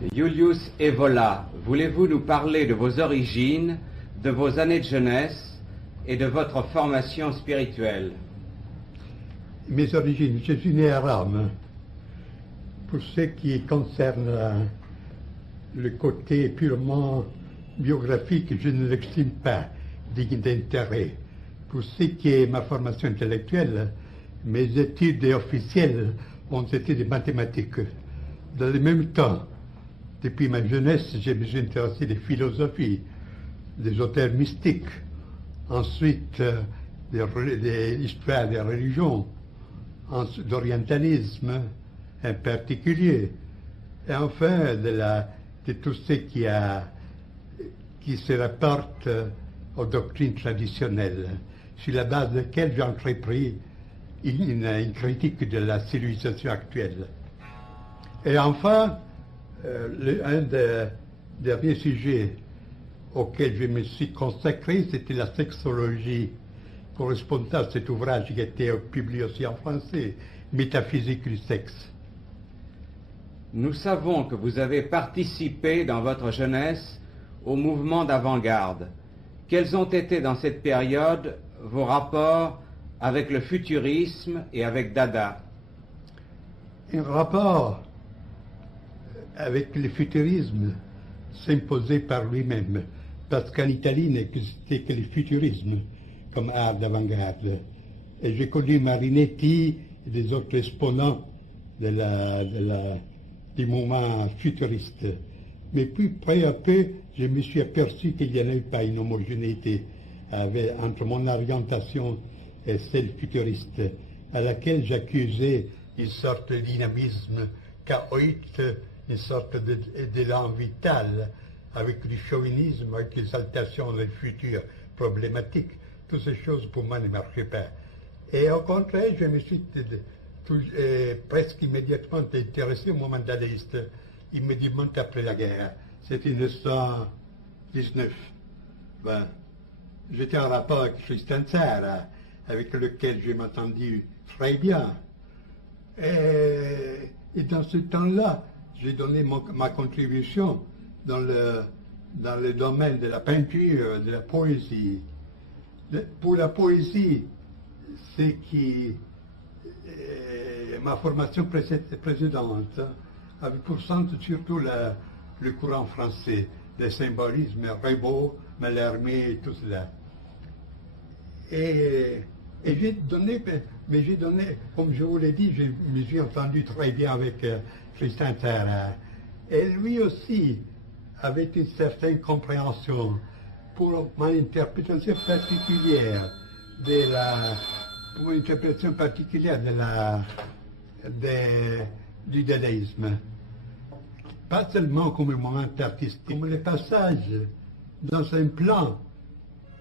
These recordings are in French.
Julius Evola, voulez-vous nous parler de vos origines, de vos années de jeunesse et de votre formation spirituelle? Mes origines, je suis né à Rome. Pour ce qui concerne le côté purement biographique, je ne l'estime pas digne d'intérêt. Pour ce qui est ma formation intellectuelle, mes études officielles ont été des mathématiques. Dans le même temps, depuis ma jeunesse, je me suis intéressé des philosophies, des auteurs mystiques, ensuite de l'histoire des religions, d'orientalisme en particulier, et enfin de tout ce qui se rapporte aux doctrines traditionnelles, sur la base de laquelle j'ai entrepris une critique de la civilisation actuelle. Et enfin, un des derniers sujets auquel je me suis consacré, c'était la sexologie, correspondant à cet ouvrage qui a été publié aussi en français, Métaphysique du sexe. Nous savons que vous avez participé dans votre jeunesse au mouvement d'avant-garde. Quels ont été dans cette période vos rapports avec le futurisme et avec Dada? Un rapport avec le futurisme s'imposait par lui-même, parce qu'en Italie n'existait que le futurisme comme art d'avant-garde. Et j'ai connu Marinetti et des autres exponents du mouvement futuriste. Mais puis, peu à peu, je me suis aperçu qu'il n'y avait pas une homogénéité entre mon orientation et celle futuriste, à laquelle j'accusais une sorte de dynamisme chaotique, une sorte d'élan vital, avec du chauvinisme, avec l'exaltation du futur problématique. Toutes ces choses, pour moi, ne marchaient pas. Et au contraire, je me suis presque immédiatement intéressé au mouvement dadaïste, immédiatement après la guerre. C'était 1919. Ben, j'étais en rapport avec Tristan Tzara, avec lequel je m'entendis très bien. Et dans ce temps-là, j'ai donné ma contribution dans le domaine de la peinture, de la poésie. Pour la poésie, c'est ma formation précédente avait pour centre surtout le courant français, le symbolisme, Rimbaud, Mallarmé et tout cela. Et j'ai donné, comme je vous l'ai dit, je me suis entendu très bien avec Tristan Tzara. Et lui aussi avait une certaine compréhension pour mon interprétation particulière du dadaïsme. Pas seulement comme un moment artistique, comme le passage dans un plan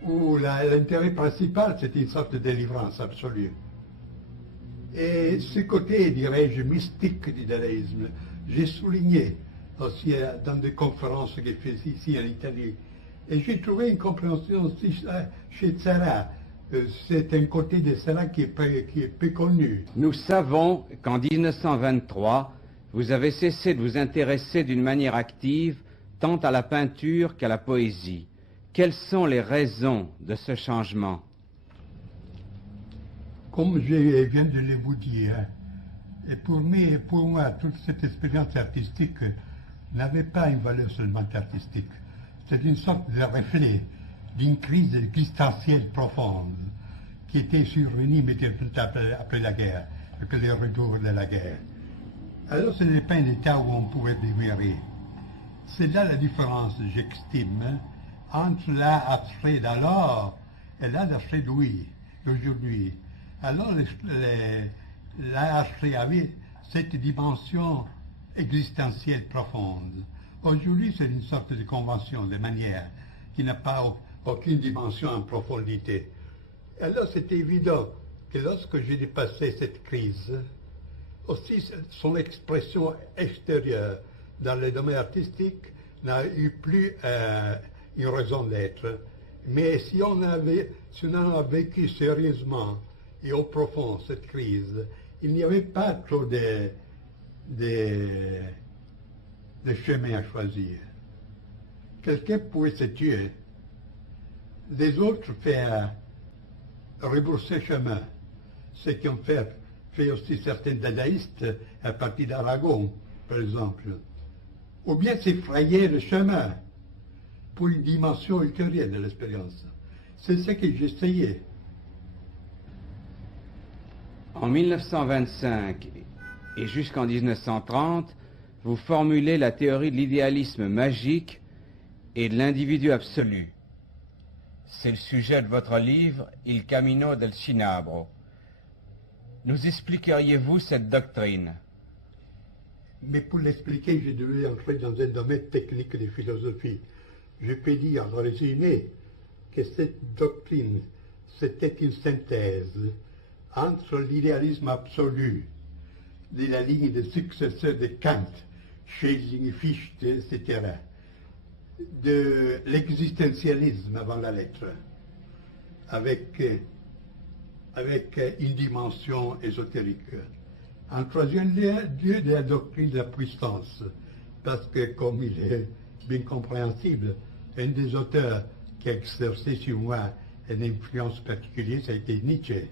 où l'intérêt principal, c'était une sorte de délivrance absolue. Et ce côté, dirais-je, mystique du dadaïsme, j'ai souligné aussi dans des conférences que j'ai faites ici en Italie. Et j'ai trouvé une compréhension aussi chez Tzara. C'est un côté de Tzara qui est peu connu. Nous savons qu'en 1923, vous avez cessé de vous intéresser d'une manière active tant à la peinture qu'à la poésie. Quelles sont les raisons de ce changement? Comme je viens de le vous dire, et pour moi, toute cette expérience artistique n'avait pas une valeur seulement artistique. C'est une sorte de reflet d'une crise existentielle profonde qui était survenue immédiatement après la guerre, après le retour de la guerre. Alors ce n'est pas un état où on pouvait demeurer. C'est là la différence, j'estime, entre l'art abstrait d'alors et l'art abstrait d'aujourd'hui. Alors l'art abstrait avait cette dimension existentielle profonde. Aujourd'hui, c'est une sorte de convention, de manière, qui n'a pas aucune dimension en profondité. Alors c'est évident que lorsque j'ai dépassé cette crise, aussi son expression extérieure dans le domaine artistique n'a eu plus une raison d'être. Mais si on a vécu sérieusement et au profond cette crise, il n'y avait pas trop de chemin à choisir. Quelqu'un pouvait se tuer, les autres faire rebrousser chemin, ce qui ont fait aussi certains dadaïstes à partir d'Aragon, par exemple, ou bien s'effrayer le chemin pour une dimension ultérieure de l'expérience. C'est ce que j'essayais. En 1925 et jusqu'en 1930, vous formulez la théorie de l'idéalisme magique et de l'individu absolu. C'est le sujet de votre livre « Il Camino del Cinabro ». Nous expliqueriez-vous cette doctrine? Mais pour l'expliquer, je devais entrer dans un domaine technique de philosophie. Je peux dire en résumé que cette doctrine, c'était une synthèse entre l'idéalisme absolu de la ligne des successeurs de Kant, Schelling, Fichte, etc., de l'existentialisme avant la lettre, avec une dimension ésotérique. En troisième lieu, de la doctrine de la puissance, parce que, comme il est bien compréhensible, un des auteurs qui a exercé sur moi une influence particulière, ça a été Nietzsche.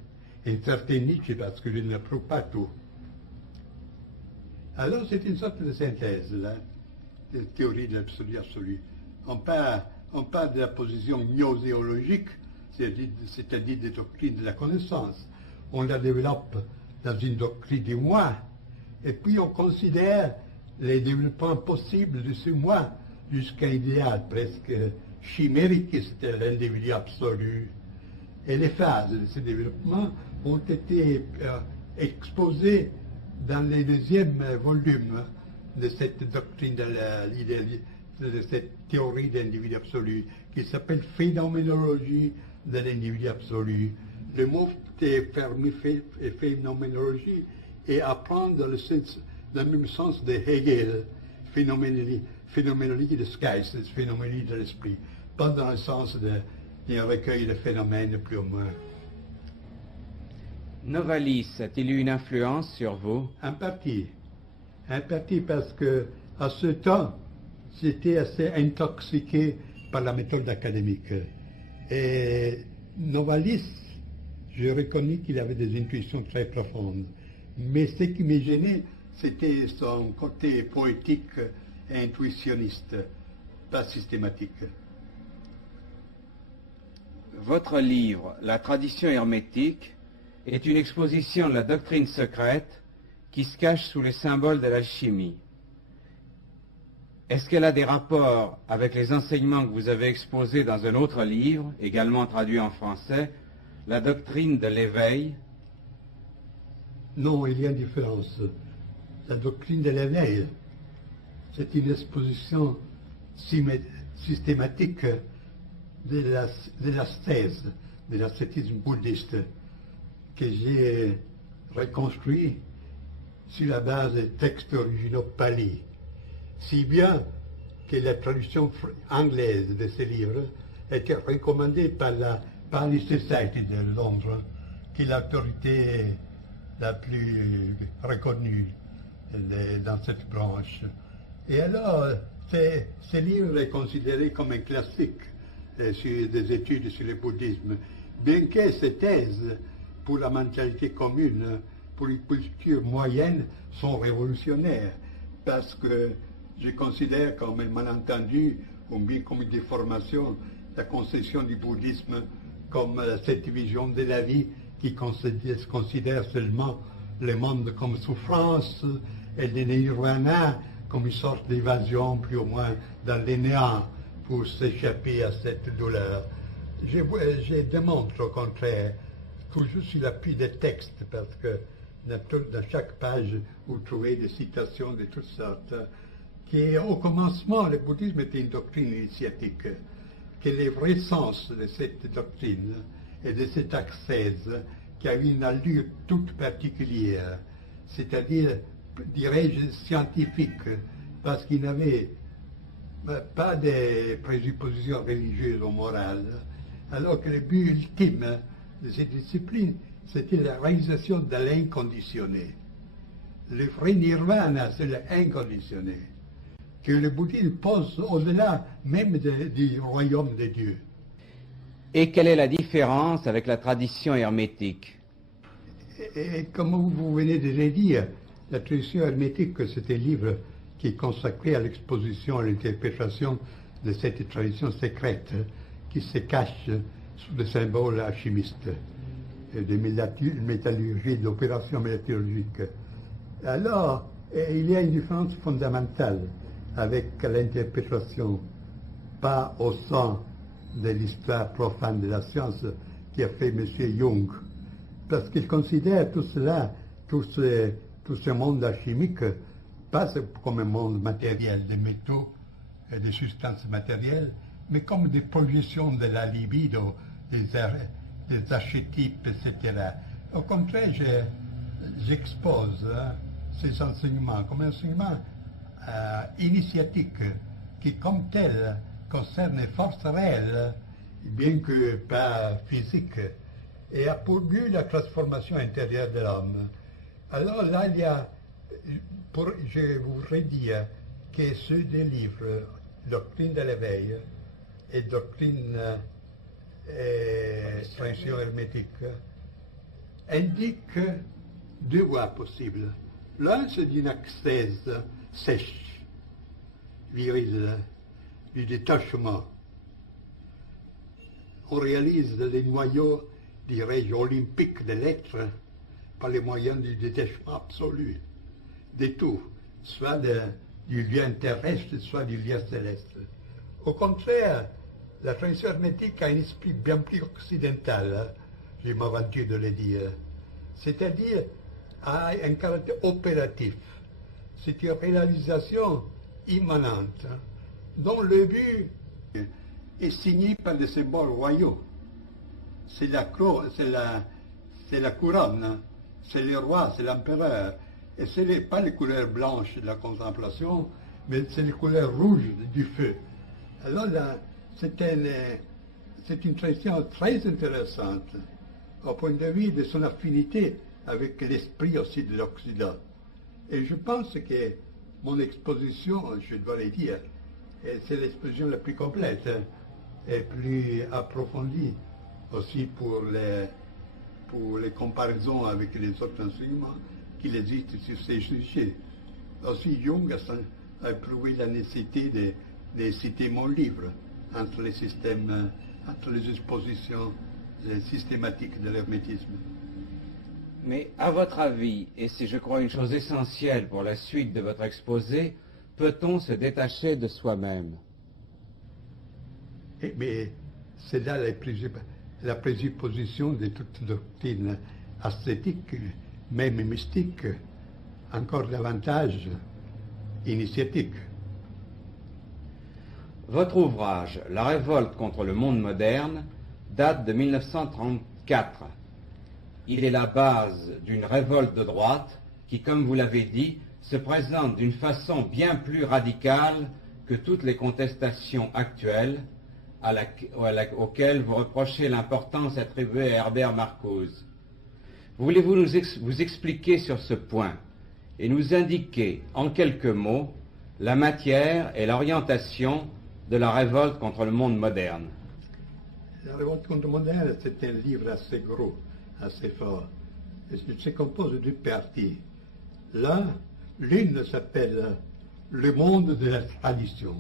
Un certain Nietzsche, parce que je ne trouve pas tout. Alors, c'est une sorte de synthèse, là, de théorie de l'absolu absolu. On parle de la position gnoséologique, c'est-à-dire des doctrines de la connaissance. On la développe dans une doctrine du moi, et puis on considère les développements possibles de ce moi jusqu'à un idéal presque chimérique, c'est l'individu absolu. Et les phases de ce développement ont été exposées dans le deuxième volume de cette doctrine de cette théorie d'individu absolu, qui s'appelle phénoménologie de l'individu absolu. Le mot est fermé phénoménologie et apprend dans le même sens de Hegel, phénoménologie de Geistes, phénoménologie de l'esprit, pas dans le sens d'un recueil de phénomènes plus ou moins. Novalis a-t-il eu une influence sur vous? En partie parce que à ce temps, j'étais assez intoxiqué par la méthode académique. Et Novalis, j'ai reconnu qu'il avait des intuitions très profondes. Mais ce qui me gênait, c'était son côté poétique et intuitionniste, pas systématique. Votre livre, La tradition hermétique, est une exposition de la doctrine secrète qui se cache sous les symboles de l'alchimie. Est-ce qu'elle a des rapports avec les enseignements que vous avez exposés dans un autre livre, également traduit en français, La doctrine de l'éveil? Non, il y a une différence. La doctrine de l'éveil, c'est une exposition systématique de l'ascèse, de l'ascétisme bouddhiste, que j'ai reconstruit sur la base des textes originaux pali. Si bien que la traduction anglaise de ces livres était recommandée par la Pali Society de Londres, qui est l'autorité la plus reconnue dans cette branche. Et alors, ce livre est considéré comme un classique sur des études sur le bouddhisme, bien que ces thèses, pour la mentalité commune, pour une culture moyenne, sont révolutionnaires, parce que je considère comme un malentendu, ou bien comme une déformation, la conception du bouddhisme comme cette vision de la vie qui considère seulement le monde comme souffrance et le nirvana comme une sorte d'évasion plus ou moins dans les néants pour s'échapper à cette douleur. Je démontre au contraire, toujours sur l'appui des textes, parce que dans chaque page vous trouvez des citations de toutes sortes, qu'au commencement le bouddhisme était une doctrine initiatique, que le vrai sens de cette doctrine et de cette ascèse qui a une allure toute particulière, c'est-à-dire, dirais-je, scientifique, parce qu'il n'avait pas de présuppositions religieuses ou morales, alors que le but ultime de cette discipline, c'était la réalisation de l'inconditionné. Le vrai nirvana, c'est l'inconditionné, que le bouddhisme pose au-delà même du royaume de Dieu. Et quelle est la différence avec la tradition hermétique? Et comme vous venez de le dire, la tradition hermétique, c'est un livre qui est consacré à l'exposition, à l'interprétation de cette tradition secrète qui se cache sous le symbole alchimiste de métallurgie, d'opération métallurgique. Alors, il y a une différence fondamentale avec l'interprétation, pas au sens de l'histoire profane de la science qui a fait M. Jung, parce qu'il considère tout cela, tout ce monde alchimique, pas comme un monde matériel de métaux et de substances matérielles, mais comme des projections de la libido, des archétypes, etc. Au contraire, j'expose ces enseignements comme un enseignement initiatique qui, comme tel, concerne les forces réelles, bien que pas physiques, et a pour but la transformation intérieure de l'homme. Alors là, il y a, je voudrais dire que ceux des livres, Doctrine de l'éveil et Doctrine tradition hermétique, indiquent deux voies possibles. L'un, c'est d'une extase sèche, virile, du détachement. On réalise les noyaux, dirais-je, olympiques de l'être par les moyens du détachement absolu de tout, soit du lien terrestre, soit du lien céleste. Au contraire, la tradition hermétique a un esprit bien plus occidental, je m'aventure de le dire, c'est-à-dire a un caractère opératif. C'est une réalisation immanente, dont le but est signé par des symboles royaux. C'est la couronne, c'est le roi, c'est l'empereur. Et ce n'est pas les couleurs blanches de la contemplation, mais c'est les couleurs rouges du feu. Alors là, c'est une tradition très intéressante au point de vue de son affinité avec l'esprit aussi de l'Occident. Et je pense que mon exposition, je dois le dire, c'est l'exposition la plus complète et plus approfondie aussi pour les comparaisons avec les autres enseignements qu'il existe sur ces sujets. Aussi, Jung a éprouvé la nécessité de citer mon livre entre les systèmes, entre les expositions systématiques de l'hermétisme. Mais à votre avis, et c'est je crois une chose essentielle pour la suite de votre exposé, peut-on se détacher de soi-même? Mais c'est là la présupposition de toute doctrine ascétique, même mystique, encore davantage initiatique. Votre ouvrage, La révolte contre le monde moderne, date de 1934. Il est la base d'une révolte de droite qui, comme vous l'avez dit, se présente d'une façon bien plus radicale que toutes les contestations actuelles auxquelles vous reprochez l'importance attribuée à Herbert Marcuse. Voulez-vous vous expliquer sur ce point et nous indiquer en quelques mots la matière et l'orientation de la révolte contre le monde moderne? La révolte contre le monde moderne, c'est un livre assez gros, assez fort. Il se compose de deux parties. L'une s'appelle Le monde de la tradition.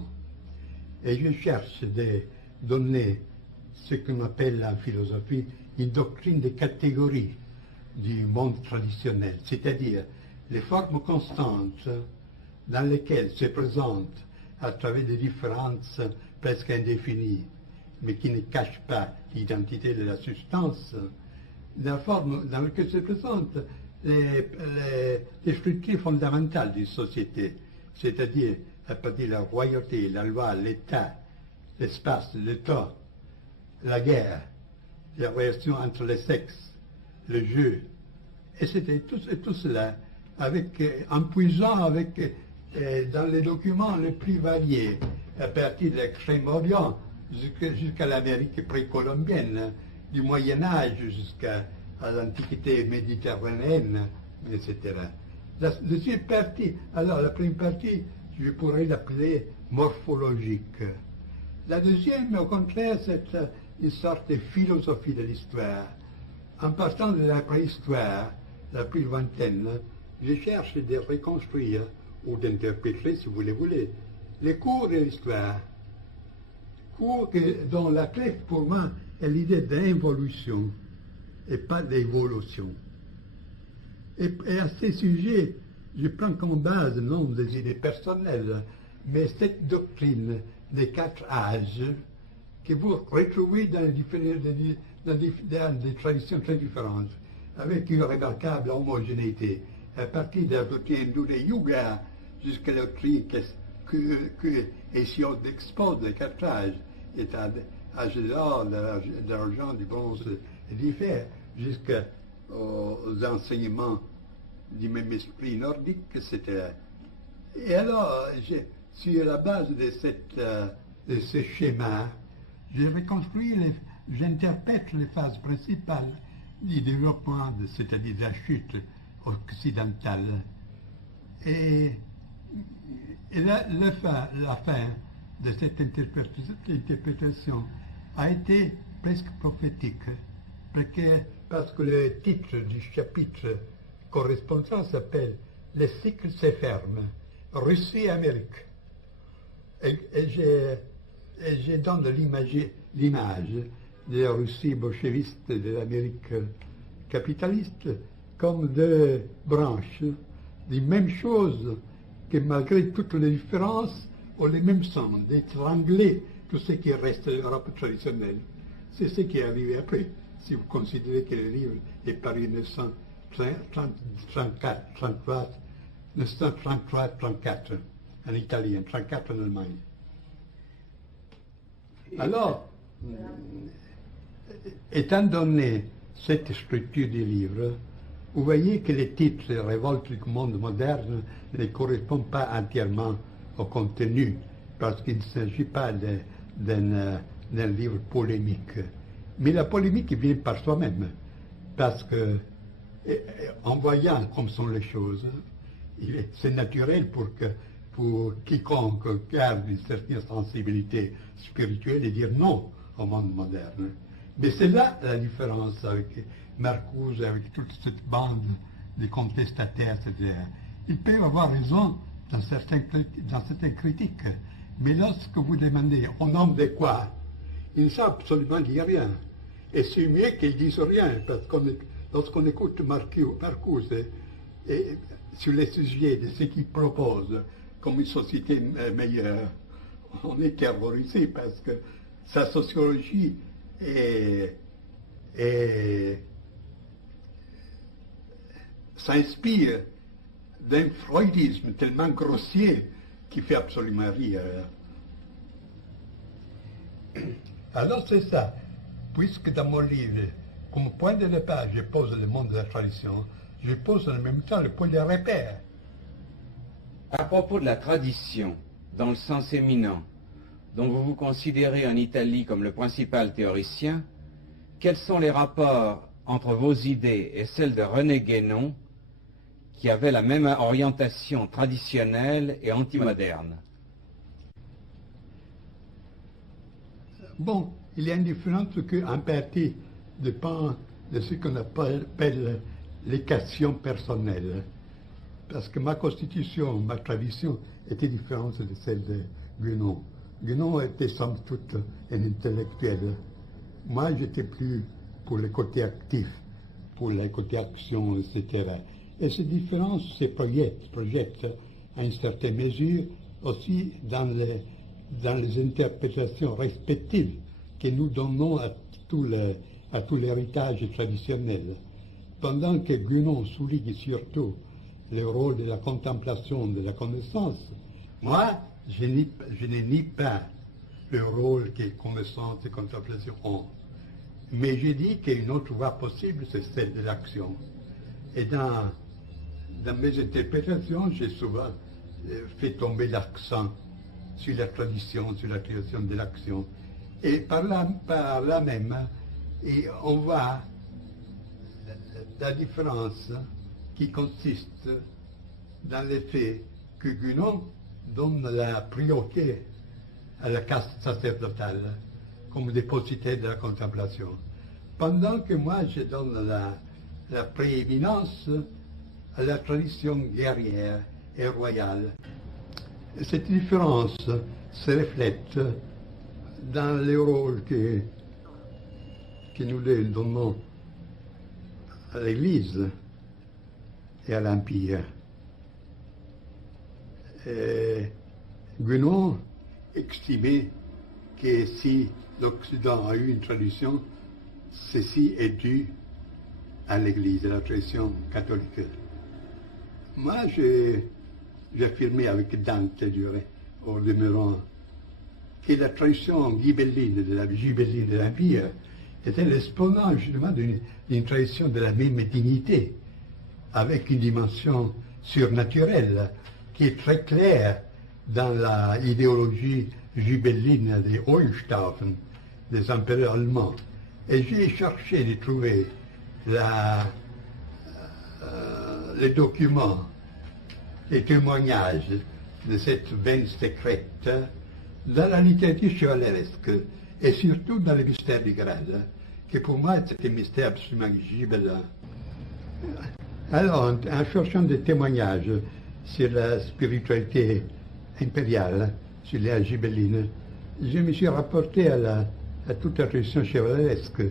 Et je cherche de donner ce qu'on appelle en philosophie une doctrine de catégories du monde traditionnel, c'est-à-dire les formes constantes dans lesquelles se présentent à travers des différences presque indéfinies, mais qui ne cachent pas l'identité de la substance, la forme dans laquelle se présentent les structures fondamentales d'une société, c'est-à-dire à partir de la royauté, la loi, l'État, l'espace, le temps, la guerre, la relation entre les sexes, le jeu, et c'était tout cela, en puisant dans les documents les plus variés, à partir de l'Extrême-Orient jusqu'à l'Amérique précolombienne, du Moyen-Âge jusqu'à l'Antiquité méditerranéenne, etc. La première partie, je pourrais l'appeler morphologique. La deuxième, au contraire, c'est une sorte de philosophie de l'histoire. En partant de la préhistoire, la plus lointaine, je cherche de reconstruire, ou d'interpréter, si vous le voulez, les cours de l'histoire. Cours dont la clé, pour moi, est l'idée d'involution, et pas d'évolution. Et à ces sujets, je prends comme base non des idées personnelles, mais cette doctrine des 4 âges que vous retrouvez dans des traditions très différentes, avec une remarquable homogénéité, à partir de la doctrine hindoue des yugas jusqu'à la doctrine que Hésiode expose des 4 âges, et à l'âge d'or, de l'argent, du bronze et du fer, jusqu'aux enseignements du même esprit nordique, etc. Et alors, sur la base de ce schéma, j'interprète les phases principales du développement, c'est-à-dire de la chute occidentale. Et la fin de cette interprétation a été presque prophétique, parce que le titre du chapitre correspondant s'appelle « Le cycle se ferme, Russie et Amérique ». Et je donne l'image de la Russie bolchéviste et de l'Amérique capitaliste comme 2 branches des mêmes choses que malgré toutes les différences ont le même sens, d'étrangler tout ce qui reste de l'Europe traditionnelle. C'est ce qui est arrivé après, si vous considérez que le livre est paru en 1933-34 en Italie, en 1934 en Allemagne. Alors, étant donné cette structure du livre, vous voyez que les titres « Révolte du monde moderne » ne correspondent pas entièrement au contenu, parce qu'il ne s'agit pas d'un livre polémique. Mais la polémique vient par soi-même, parce que, en voyant comme sont les choses, c'est naturel pour quiconque garde une certaine sensibilité spirituelle et dire non au monde moderne. Mais c'est là la différence avec Marcuse, avec toute cette bande de contestataires, etc. Ils peuvent avoir raison dans certaines critiques, mais lorsque vous demandez au nom de quoi, ils ne savent absolument dire rien. Et c'est mieux qu'ils disent rien, parce que lorsqu'on écoute Marcuse et sur les sujets de ce qu'il propose comme une société meilleure, on est terrorisé parce que sa sociologie s'inspire d'un freudisme tellement grossier qui fait absolument rire. Alors c'est ça, puisque dans mon livre, comme point de départ, je pose le monde de la tradition, je pose en même temps le point de repère. À propos de la tradition, dans le sens éminent, dont vous vous considérez en Italie comme le principal théoricien, quels sont les rapports entre vos idées et celles de René Guénon, qui avait la même orientation traditionnelle et antimoderne? Bon, il y a une différence qu'en partie dépend de ce qu'on appelle les questions personnelles. Parce que ma constitution, ma tradition était différente de celle de Guénon. Guénon était somme toute un intellectuel. Moi, j'étais plus pour le côté actif, pour le côté action, etc. Et ces différences se projettent à une certaine mesure aussi dans les interprétations respectives que nous donnons à tout l'héritage traditionnel. Pendant que Guénon souligne surtout le rôle de la contemplation, de la connaissance, moi, je ne nie pas le rôle que connaissance et contemplation ont. Mais je dis qu'une autre voie possible, c'est celle de l'action. Et dans mes interprétations, j'ai souvent fait tomber l'accent sur la tradition, sur la création de l'action. Et par là même, on voit la différence qui consiste dans le fait que Guénon donne la priorité à la caste sacerdotale comme dépositaire de la contemplation, pendant que moi je donne la prééminence à la tradition guerrière et royale. Et cette différence se reflète dans le rôle que nous donnons à l'Église et à l'Empire. Guénon estimait que si l'Occident a eu une tradition, ceci est dû à l'Église, à la tradition catholique. Moi, j'affirmais avec Dante, au demeurant, que la tradition ghibelline de l'Empire était l'exponent justement d'une tradition de la même dignité, avec une dimension surnaturelle qui est très claire dans l'idéologie ghibelline des Hohenstaufen, des empereurs allemands. Et j'ai cherché de trouver les documents, les témoignages de cette veine secrète dans la littérature chevaleresque et surtout dans le mystère du Graal, qui pour moi est un mystère absolument gibelin. Alors, en cherchant des témoignages sur la spiritualité impériale, sur l'ère gibelline, je me suis rapporté à toute la tradition chevaleresque,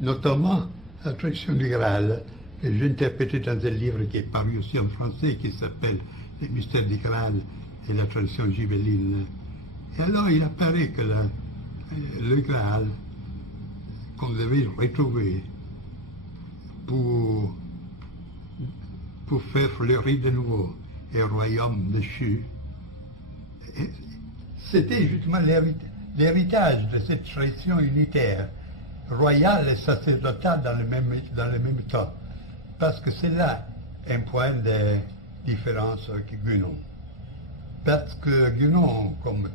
notamment à la tradition du Graal, que j'ai interprété dans un livre qui est paru aussi en français, qui s'appelle Les mystères du Graal et la tradition gibelline. Et alors il apparaît que le Graal, qu'on devait retrouver pour faire fleurir de nouveau un royaume déchu, c'était justement l'héritage de cette tradition unitaire, royale et sacerdotale dans le même temps. Parce que c'est là un point de différence avec Guénon. Parce que Guénon, comme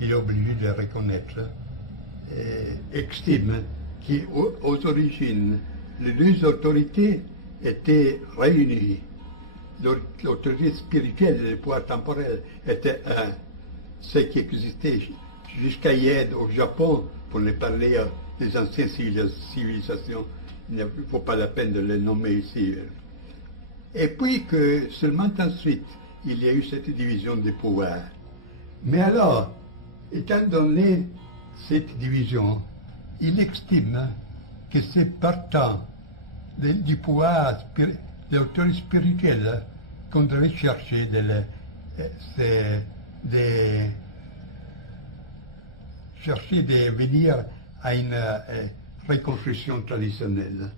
il est obligé de reconnaître, estime qu'aux origines, les deux autorités étaient réunies. L'autorité spirituelle et le pouvoir temporel étaient un. Ce qui existait jusqu'à hier au Japon, pour ne parler des anciennes civilisations, il ne faut pas la peine de les nommer ici. Et puis que seulement ensuite, il y a eu cette division des pouvoirs. Mais alors, étant donné cette division, il estime que c'est partant du pouvoir de l'autorité spirituelle qu'on devait chercher de venir à une reconstruction traditionnelle.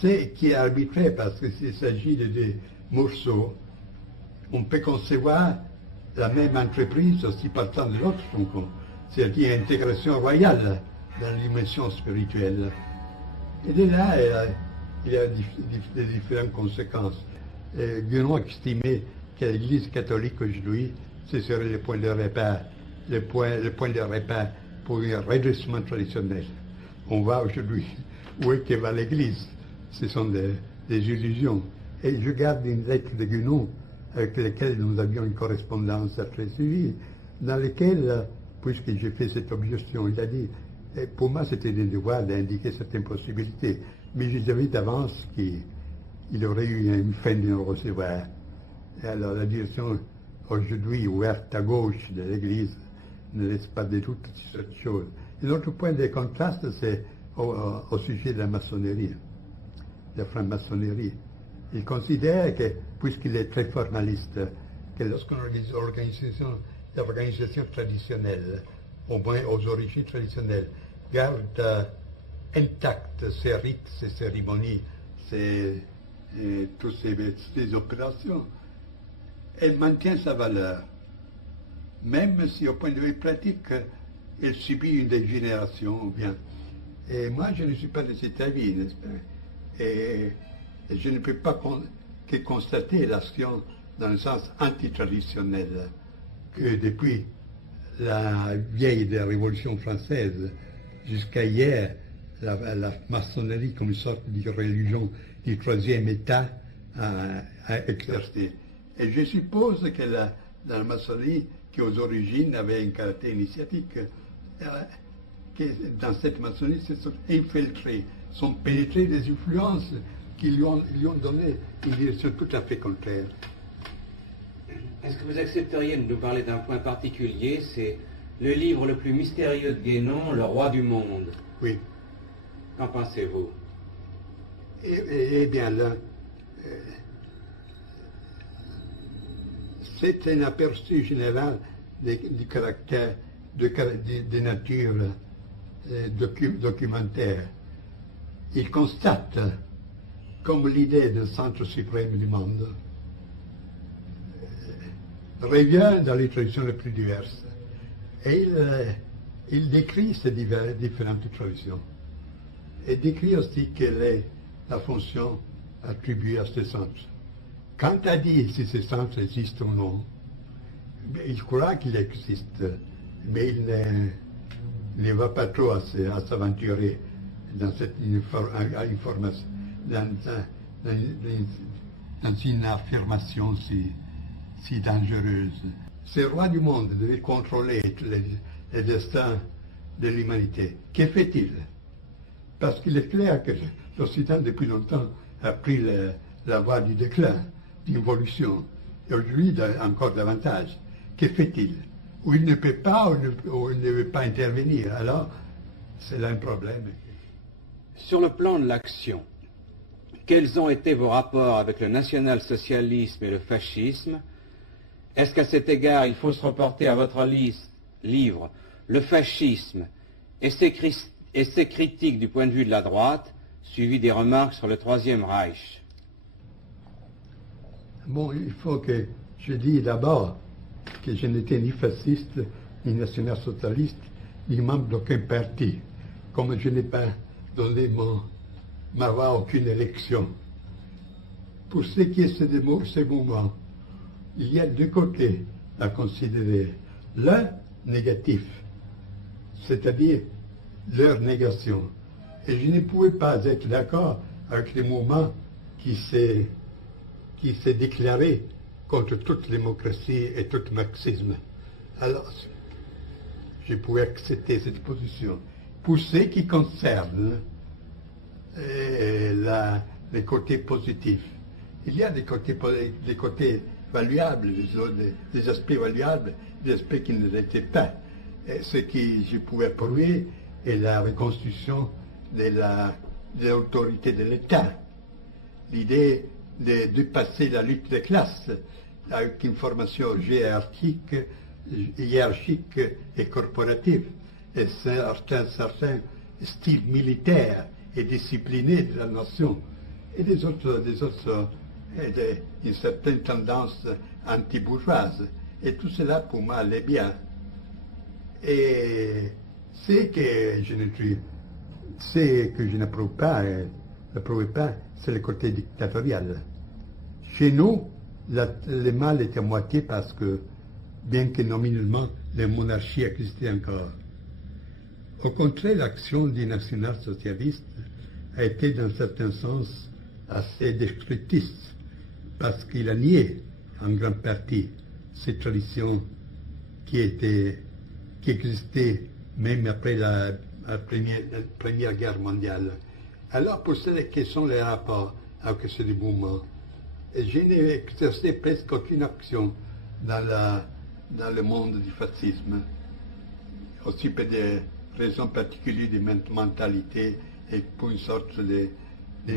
C'est qui est arbitraire parce qu'il s'agit de des morceaux. On peut concevoir la même entreprise aussi partant de l'autre tronc, c'est-à-dire intégration royale dans la dimension spirituelle. Et de là, il y a des différentes conséquences. Guénon estimait que l'Église catholique aujourd'hui, ce serait le point de repère, le point de repère pour un redressement traditionnel. On voit aujourd'hui où est que va l'Église. Ce sont des illusions. Et je garde une lettre de Guénon avec laquelle nous avions une correspondance très suivie, dans laquelle, puisque j'ai fait cette objection, il a dit, pour moi c'était un devoir d'indiquer certaines possibilités, mais je savais d'avance qu'il aurait eu une fin de nous recevoir. Et alors la direction aujourd'hui ouverte à gauche de l'Église ne laisse pas de doute sur cette chose. Et l'autre point de contraste, c'est au sujet de la maçonnerie, de la franc-maçonnerie. Il considère que, puisqu'il est très formaliste, que lorsqu'on organise l'organisation traditionnelle, au moins aux origines traditionnelles, garde intactes ces rites, ces cérémonies, toutes ces opérations, elle maintient sa valeur, même si au point de vue pratique, elle subit une dégénération ou bien. Et moi, je ne suis pas de cet avis, n'est-ce pas? Et je ne peux pas que constater l'action dans le sens antitraditionnel, que depuis la vieille de la Révolution française jusqu'à hier, la maçonnerie comme une sorte de religion du troisième État a exercé. Et je suppose que dans la maçonnerie qui aux origines avait un caractère initiatique, qui dans cette maçonnerie se sont infiltrés, sont pénétrés des influences qui lui ont donné une direction tout à fait contraire. Est-ce que vous accepteriez de nous parler d'un point particulier? C'est le livre le plus mystérieux de Guénon, Le Roi du Monde. Oui. Qu'en pensez-vous? Eh bien là, c'est un aperçu général du caractère, de nature documentaire. Il constate comme l'idée d'un centre suprême du monde revient dans les traditions les plus diverses. Et il décrit ces différentes traditions. Et décrit aussi quelle est la fonction attribuée à ce centre. Quant à dire si ce centre existe ou non, il croit qu'il existe, mais il ne va pas trop à s'aventurer dans cette information, dans une affirmation si dangereuse. Ce roi du monde devait contrôler les destins de l'humanité. Que fait-il? Parce qu'il est clair que l'Occident, depuis longtemps, a pris la voie du déclin, d'évolution, et aujourd'hui encore davantage. Que fait-il? Ou il ne peut pas, ou il ne veut pas intervenir. Alors, c'est là un problème. Sur le plan de l'action, quels ont été vos rapports avec le national-socialisme et le fascisme? Est-ce qu'à cet égard, il faut se reporter à votre livre, Le fascisme et ses critiques du point de vue de la droite, suivi des remarques sur le Troisième Reich? Bon, il faut que je dise d'abord que je n'étais ni fasciste, ni national-socialiste, ni membre d'aucun parti, comme je n'ai pas donné ma voix à aucune élection. Pour ce qui est de ces mouvements, il y a deux côtés à considérer. L'un négatif, c'est-à-dire leur négation. Et je ne pouvais pas être d'accord avec les mouvements qui s'est déclaré contre toute démocratie et tout marxisme. Alors, je pouvais accepter cette position. Pour ce qui concerne les côtés positifs, il y a des côtés valuables, des aspects valuables, des aspects qui ne l'étaient pas. Et ce que je pouvais prouver est la reconstruction de l'autorité de l'État. L'idée de dépasser la lutte des classes avec une formation hiérarchique et corporative, et un certain style militaire et discipliné de la nation, et une certaine tendance anti-bourgeoise. Et tout cela, pour moi, allait bien. Et ce que je n'approuve pas, c'est le côté dictatorial. Chez nous, le mal est à moitié parce que, bien que nominalement, la monarchie existait encore. Au contraire, l'action du national-socialiste a été, dans un certain sens, assez destructrice, parce qu'il a nié, en grande partie, ces traditions qui existaient même après la Première Guerre mondiale. Alors, pour celles qui sont les rapports avec ce mouvement, je n'ai exercé presque aucune action dans le monde du fascisme, aussi pour des raisons particulières de mentalité et pour une sorte de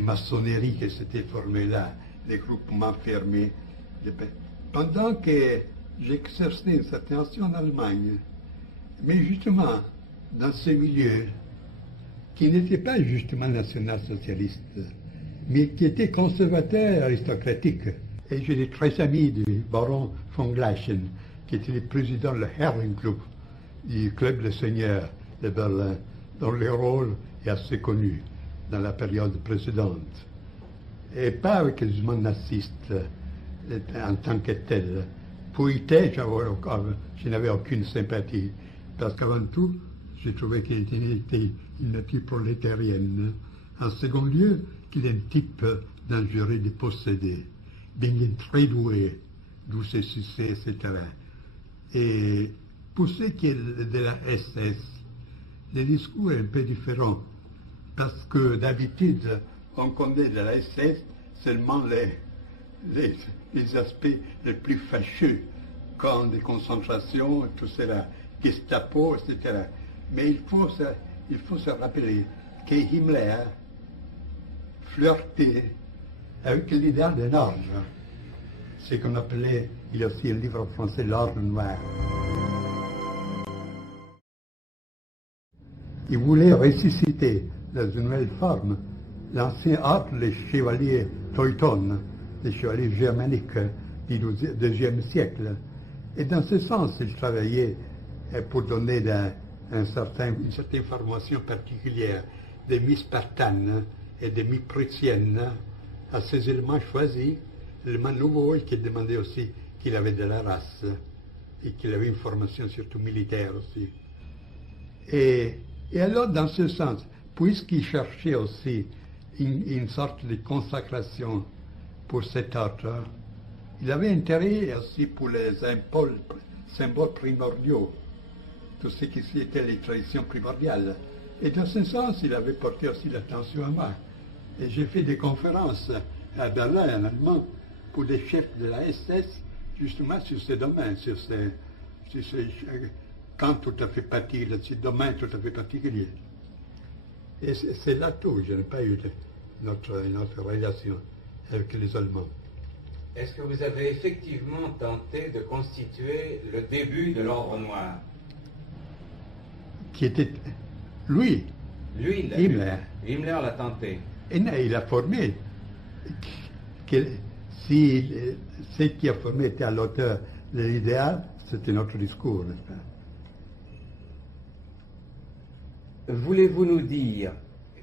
maçonnerie qui s'était formée là, des groupements fermés. Pendant que j'exerçais une certaine action en Allemagne, mais justement dans ce milieu qui n'était pas justement national-socialiste, mais qui était conservateur aristocratique. Et j'étais très ami du baron von Gleichen, qui était le président du Herrenclub, du club des seigneurs de Berlin, dont le rôle est assez connu dans la période précédente. Et pas avec les mouvements nazistes en tant que tel. Pour Hitler, je n'avais aucune sympathie, parce qu'avant tout, j'ai trouvé qu'il était une nature prolétarienne. En second lieu, qu'il est un type dangereux de posséder, bien très doué, d'où c'est succès, etc. Et pour ce qui est de la SS, le discours est un peu différent, parce que d'habitude, on connaît de la SS seulement les aspects les plus fâcheux, camps de concentration, tout cela, Gestapo, etc. Mais il faut se rappeler que Himmler flirtait avec l'idéal d'un ordre, ce qu'on appelait, il y a aussi un livre en français, l'ordre noir. Il voulait ressusciter dans une nouvelle forme l'ancien ordre, les chevaliers Teutones, les chevaliers germaniques du IIe siècle. Et dans ce sens, il travaillait pour donner une certaine formation particulière des mi-spartanes et des mi-prussiennes à ces éléments choisis, l'élément nouveau, et qui demandait aussi qu'il avait de la race et qu'il avait une formation surtout militaire aussi. Et alors, dans ce sens, puisqu'il cherchait aussi une sorte de consacration pour cet ordre, il avait intérêt aussi pour les symboles primordiaux, tout ce qui était les traditions primordiales. Et dans ce sens, il avait porté aussi l'attention à moi. Et j'ai fait des conférences à Berlin, en allemand, pour des chefs de la SS, justement sur ces domaines, sur ces camps tout à fait particuliers, ces domaines tout à fait particuliers. Et c'est là tout, je n'ai pas eu notre relation avec les Allemands. Est-ce que vous avez effectivement tenté de constituer le début de l'Ordre Noir? Qui était lui, Himmler. Himmler l'a tenté. Et il a formé. Si ce qui a formé était à l'auteur de l'idéal, c'était notre discours, n'est-ce pas? Voulez-vous nous dire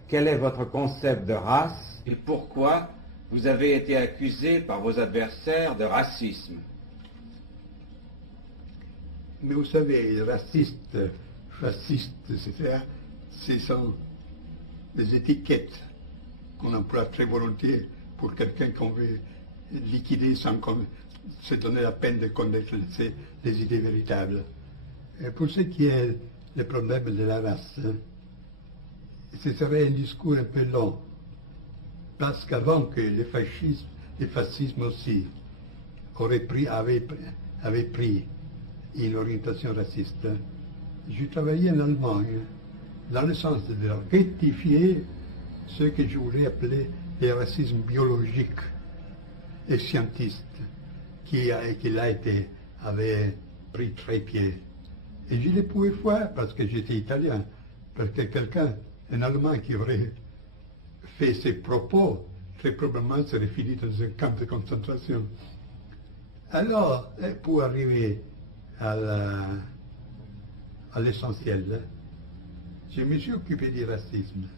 quel est votre concept de race et pourquoi vous avez été accusé par vos adversaires de racisme? Mais vous savez, racistes, fascistes, etc., ce sont des étiquettes qu'on emploie très volontiers pour quelqu'un qu'on veut liquider sans se donner la peine de connaître les idées véritables. Et pour ce qui est le problème de la race, ce serait un discours un peu long, parce qu'avant que le fascisme aussi avait pris une orientation raciste, je travaillais en Allemagne dans le sens de rectifier ce que je voulais appeler le racisme biologique et scientiste qui avait pris très pied. Et je ne pouvais faire parce que j'étais italien, parce que quelqu'un, un Allemand qui aurait fait ses propos, très probablement serait fini dans un camp de concentration. Alors, pour arriver à l'essentiel, je me suis occupé du racisme,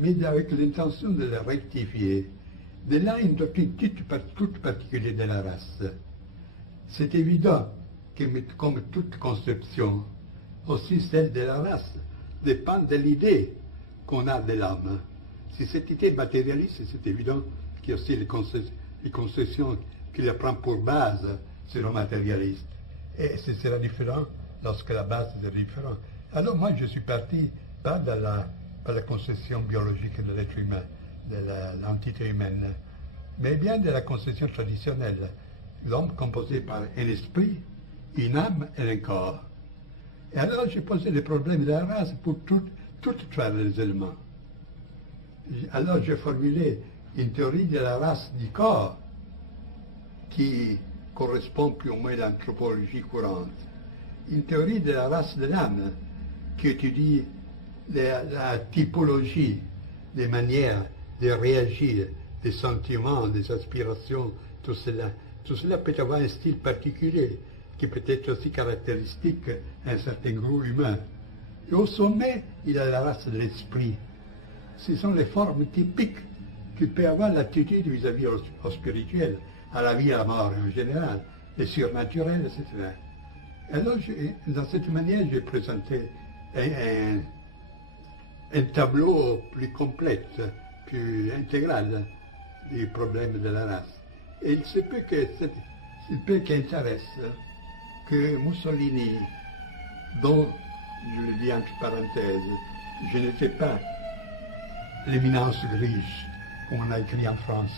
mais avec l'intention de le rectifier. De là, une doctrine toute particulière de la race. C'est évident que, comme toute conception, aussi celle de la race dépend de l'idée qu'on a de l'homme. Si cette idée est matérialiste, c'est évident qu'il y a aussi les concessions qu'il prend pour base seront matérialistes. Et ce sera différent lorsque la base est différente. Alors moi, je suis parti pas par la concession biologique de l'être humain, de l'entité humaine, mais bien de la concession traditionnelle. L'homme composé par un esprit, une âme et un corps. Et alors j'ai posé le problème de la race pour toutes les éléments. Alors j'ai formulé une théorie de la race du corps qui correspond plus ou moins à l'anthropologie courante. Une théorie de la race de l'âme qui étudie la typologie des manières de réagir, des sentiments, des aspirations, tout cela. Tout cela peut avoir un style particulier qui peut être aussi caractéristique d'un certain groupe humain. Et au sommet, il y a la race de l'esprit. Ce sont les formes typiques qu'il peut avoir l'attitude vis-à-vis au spirituel, à la vie et à la mort en général, les surnaturels, etc. Alors, dans cette manière, j'ai présenté un tableau plus complet, plus intégral du problème de la race. Et il se peut que C'est peu qui intéresse que Mussolini, dont, je le dis entre parenthèses, je ne fais pas l'éminence riche, comme on a écrit en France,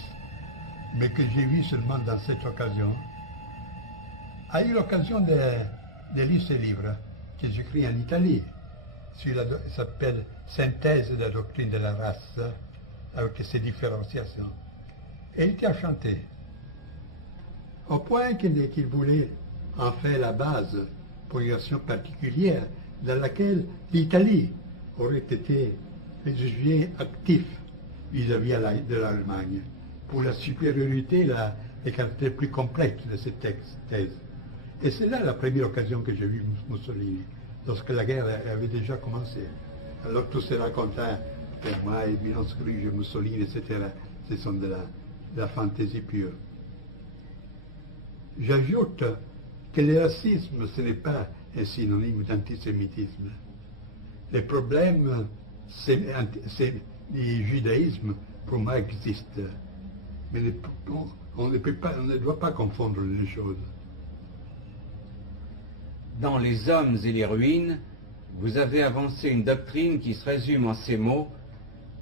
mais que j'ai vu seulement dans cette occasion, a eu l'occasion de lire ce livre que j'écris en Italie. Celui-là s'appelle Synthèse de la doctrine de la race, avec ses différenciations. Et il était enchanté, au point qu'il voulait en faire la base pour une nation particulière dans laquelle l'Italie aurait été le juge actif vis-à-vis de l'Allemagne, pour la supériorité, les caractères plus complexes de cette thèse. Et c'est là la première occasion que j'ai vu Mussolini, lorsque la guerre avait déjà commencé. Alors tout se raconta, pour moi, éminence riche, Mussolini, etc., ce sont de la fantaisie pure. J'ajoute que le racisme, ce n'est pas un synonyme d'antisémitisme. Les problèmes du judaïsme, pour moi, existent. Mais on ne doit pas confondre les choses. Dans Les hommes et les ruines, vous avez avancé une doctrine qui se résume en ces mots: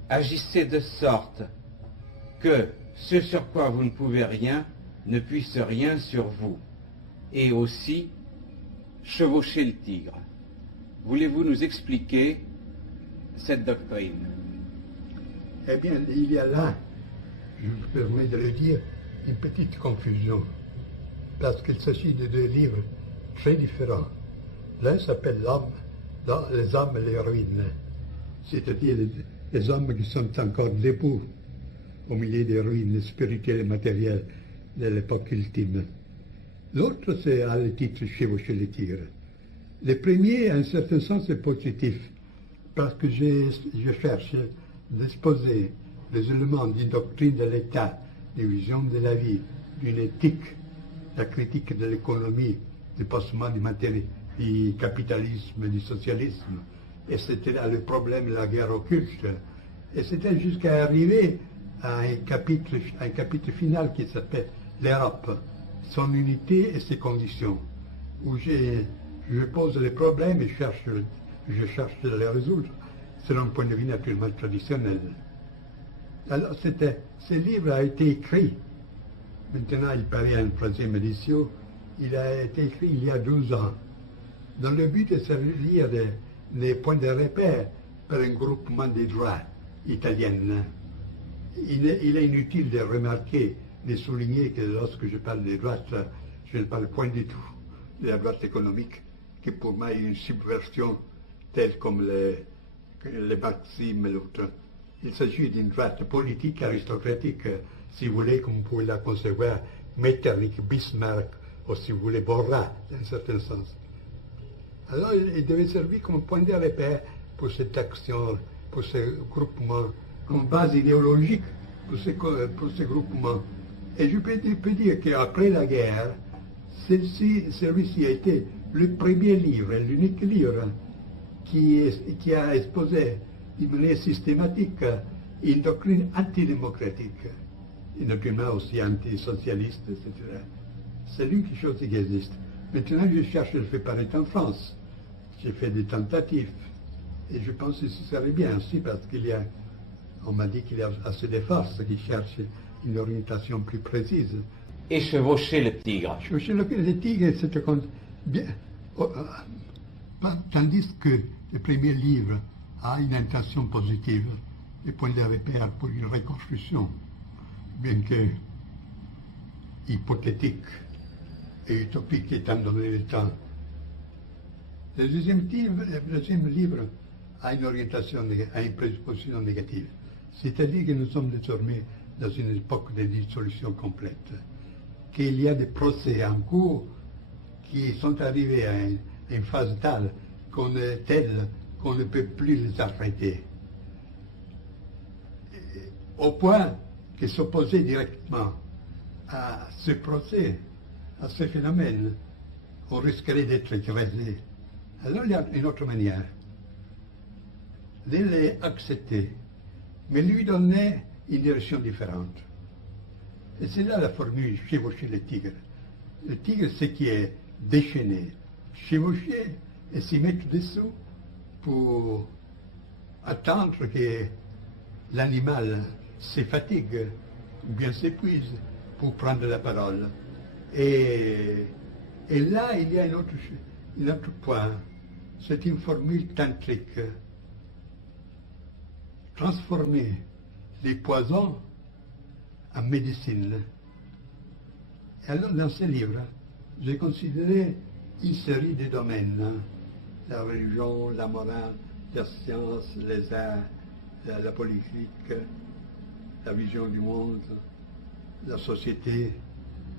agissez de sorte que ce sur quoi vous ne pouvez rien ne puisse rien sur vous, et aussi chevauchez le tigre. Voulez-vous nous expliquer cette doctrine? Eh bien, il y a là, je me permets de le dire, une petite confusion, parce qu'il s'agit de deux livres très différents. L'un s'appelle Les hommes et les ruines, c'est-à-dire les hommes qui sont encore debout au milieu des ruines spirituelles et matérielles de l'époque ultime. L'autre, c'est à le titre Chevaucher les tigres. Le premier, en un certain sens, est positif, parce que je cherche d'exposer les éléments d'une doctrine de l'État, d'une vision de la vie, d'une éthique, la critique de l'économie, du passement du capitalisme, du socialisme. Et c'était là le problème de la guerre occulte. Et c'était jusqu'à arriver à un chapitre final qui s'appelle l'Europe, son unité et ses conditions, où je pose les problèmes et je cherche de les résoudre selon un point de vue naturellement traditionnel. Alors ce livre a été écrit, maintenant il paraît en troisième édition, il a été écrit il y a 12 ans, dans le but de servir des points de repère par un groupement des droites italiennes. Il est inutile de remarquer, de souligner que lorsque je parle des droites, je ne parle point du tout de la droite économique, qui pour moi est une subversion telle comme les marxisme et l'autre. Il s'agit d'une droite politique aristocratique, si vous voulez, comme vous pouvez la concevoir, Metternich, Bismarck, ou si vous voulez, Borra, dans un certain sens. Alors il devait servir comme point de repère pour cette action, pour ce groupement, comme base idéologique pour ce groupement. Et je peux dire qu'après la guerre, celui-ci a été le premier livre, l'unique livre qui a exposé d'une manière systématique une doctrine antidémocratique, et naturellement aussi antisocialiste, etc. C'est l'unique chose qui existe. Maintenant, je cherche de le faire paraître en France. J'ai fait des tentatives. Et je pense que ce serait bien aussi parce on m'a dit qu'il y a assez de forces qui cherchent une orientation plus précise. Et chevaucher le tigre. Chevaucher le tigre, c'est bien. Tandis que le premier livre a une intention positive, les points de repère pour une reconstruction, bien que hypothétique et utopique étant donné le temps. Le deuxième livre a une orientation, a une prédisposition négative. C'est-à-dire que nous sommes désormais dans une époque de dissolution complète, qu'il y a des procès en cours qui sont arrivés à une phase telle qu'on ne peut plus les arrêter. Au point que s'opposer directement à ce procès, à ce phénomène, on risquerait d'être écrasé. Alors il y a une autre manière de les accepter, mais lui donner une direction différente. Et c'est là la formule chevaucher le tigre. Le tigre, c'est qui est déchaîné, chevauché et s'y mettre dessous pour attendre que l'animal se fatigue ou bien s'épuise pour prendre la parole. Et là, il y a un autre point. C'est une formule tantrique. Transformer les poisons en médecine. Et alors, dans ce livre, j'ai considéré une série de domaines. La religion, la morale, la science, les arts, la politique, la vision du monde, la société,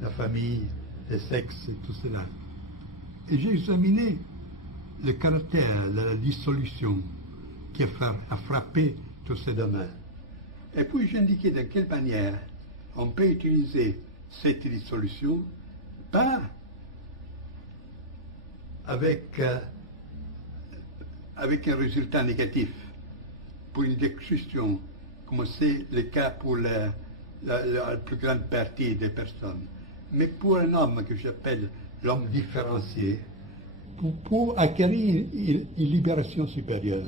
la famille, le sexe et tout cela. Et j'ai examiné le caractère de la dissolution qui a frappé tous ces domaines. Et puis j'ai indiqué de quelle manière on peut utiliser cette dissolution, pas avec un résultat négatif pour une destruction, comme c'est le cas pour la plus grande partie des personnes, mais pour un homme que j'appelle l'homme différencié, pour acquérir une libération supérieure,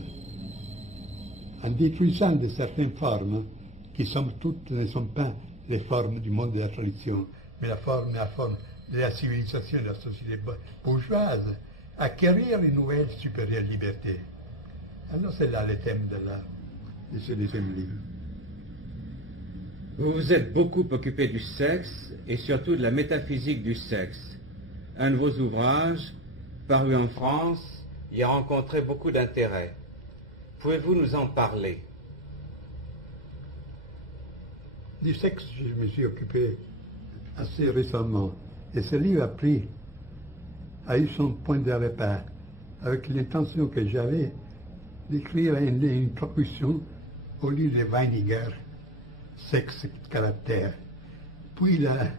en détruisant de certaines formes qui, somme toute, ne sont pas les formes du monde de la tradition, mais la forme de la civilisation de la société bourgeoise, acquérir une nouvelle supérieure liberté. Alors c'est là le thème de ce deuxième livre. Vous vous êtes beaucoup occupé du sexe et surtout de la métaphysique du sexe. Un de vos ouvrages, paru en France, y a rencontré beaucoup d'intérêt. Pouvez-vous nous en parler? Du sexe, je me suis occupé assez récemment. Et ce livre a eu son point de départ, avec l'intention que j'avais d'écrire une introduction au livre de Weininger, Sexe et caractère. Puis là,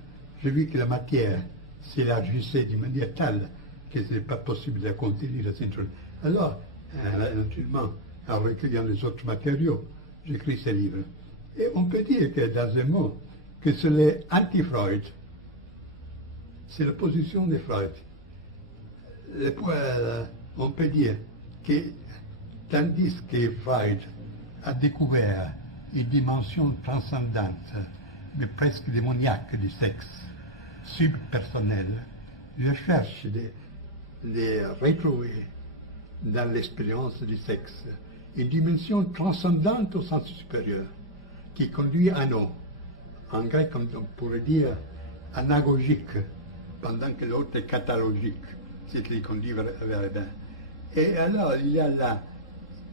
j'ai vu que la matière s'élargissait d'une manière telle que ce n'est pas possible de contenir la introduction. Alors, naturellement, en recueillant les autres matériaux, j'écris ce livre. Et on peut dire que, dans un mot, que c'est l'anti-Freud. C'est la position de Freud. On peut dire que, tandis que Freud a découvert une dimension transcendante, mais presque démoniaque du sexe, subpersonnel, je cherche de retrouver dans l'expérience du sexe une dimension transcendante au sens supérieur, qui conduit à nous. En grec, comme on pourrait dire, anagogique, pendant que l'autre est catalogique, c'est qui conduit vers le bien. Et alors, il y a là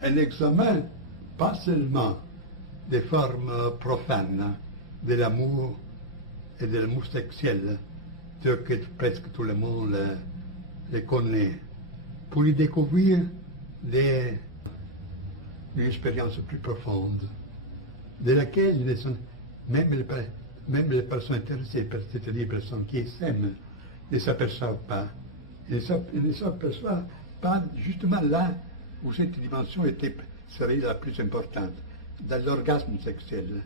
un examen, pas seulement des formes profanes de l'amour et de l'amour sexuel, tel que presque tout le monde les connaît, pour y découvrir une expérience plus profonde, de laquelle même les personnes intéressées, c'est-à-dire les personnes qui s'aiment, ne s'aperçoivent pas. Ils ne s'aperçoivent pas justement là où cette dimension serait la plus importante, dans l'orgasme sexuel.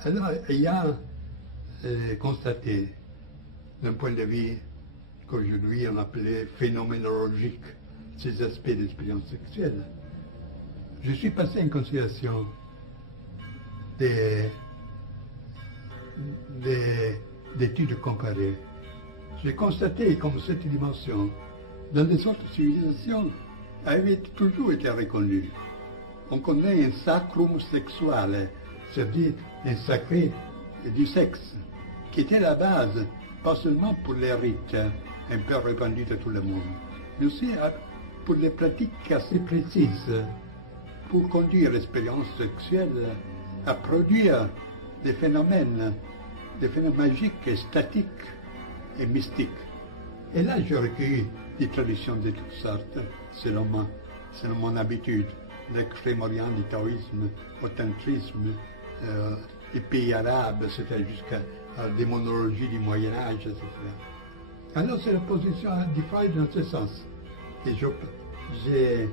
Alors, il y a constaté, d'un point de vue qu'aujourd'hui on appelait phénoménologique, ces aspects d'expérience sexuelle. Je suis passé en considération d'études comparées. J'ai constaté comme cette dimension, dans les autres civilisations, avait toujours été reconnue. On connaît un sacrum sexual, c'est-à-dire un sacré du sexe, qui était la base, pas seulement pour les rites un peu répandus de tout le monde, mais aussi pour les pratiques assez précises, pour conduire l'expérience sexuelle à produire des phénomènes magiques, statiques et mystiques. Et là, j'ai recueilli des traditions de toutes sortes, selon mon habitude, l'extrême-orient du taoïsme, au tantrisme, les pays arabes, c'était jusqu'à la démonologie du Moyen-Âge, etc. Alors, c'est la position du Freud dans ce sens. Et j'ai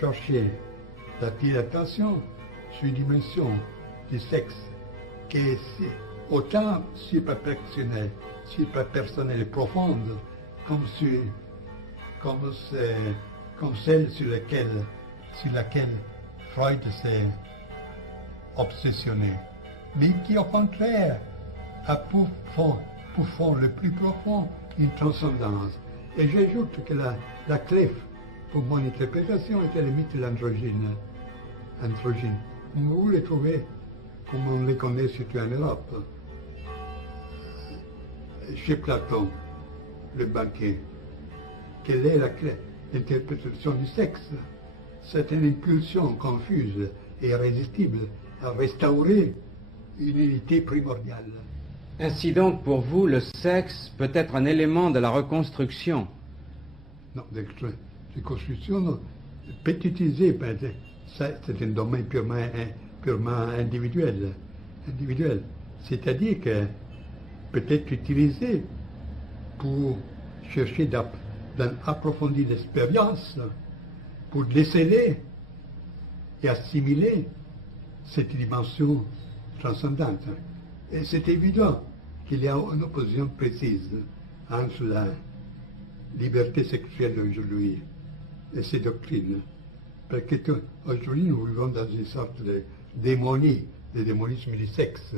cherché d'attirer l'attention sur une dimension du sexe qui autant super personnelle et profonde, comme celle sur laquelle Freud s'est obsessionné, mais qui au contraire a pour fond le plus profond une transcendance. Et j'ajoute que la clé pour mon interprétation était le mythe de l'androgyne. Vous les trouvez comme on les connaît surtout en Europe. Chez Platon, le banquet, quelle est la clé? L'interprétation du sexe. C'est une impulsion confuse et irrésistible à restaurer une unité primordiale. Ainsi donc, pour vous, le sexe peut être un élément de la reconstruction. Non, de reconstruction, non. Pétitisé, c'est un domaine purement individuel. C'est-à-dire que peut-être utilisé pour chercher d'approfondir l'expérience, pour déceler et assimiler cette dimension transcendante. Et c'est évident qu'il y a une opposition précise entre la liberté sexuelle d'aujourd'hui et ses doctrines. Parce qu'aujourd'hui, nous vivons dans une sorte de démonie, le démonisme du sexe.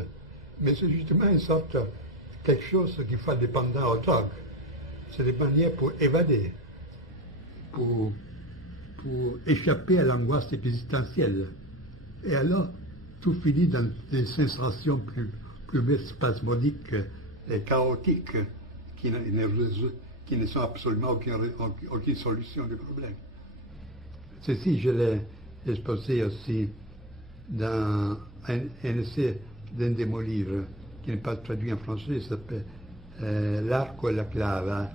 Mais c'est justement une sorte quelque chose qui fait dépendant aux drogues. C'est des manières pour évader, pour échapper à l'angoisse existentielle. Et alors, tout finit dans des sensations plus spasmodiques et chaotiques qui ne sont absolument aucune solution du problème. Ceci, je l'ai exposé aussi dans un essai d'un de mes livres qui n'est pas traduit en français, s'appelle L'arco et la clava,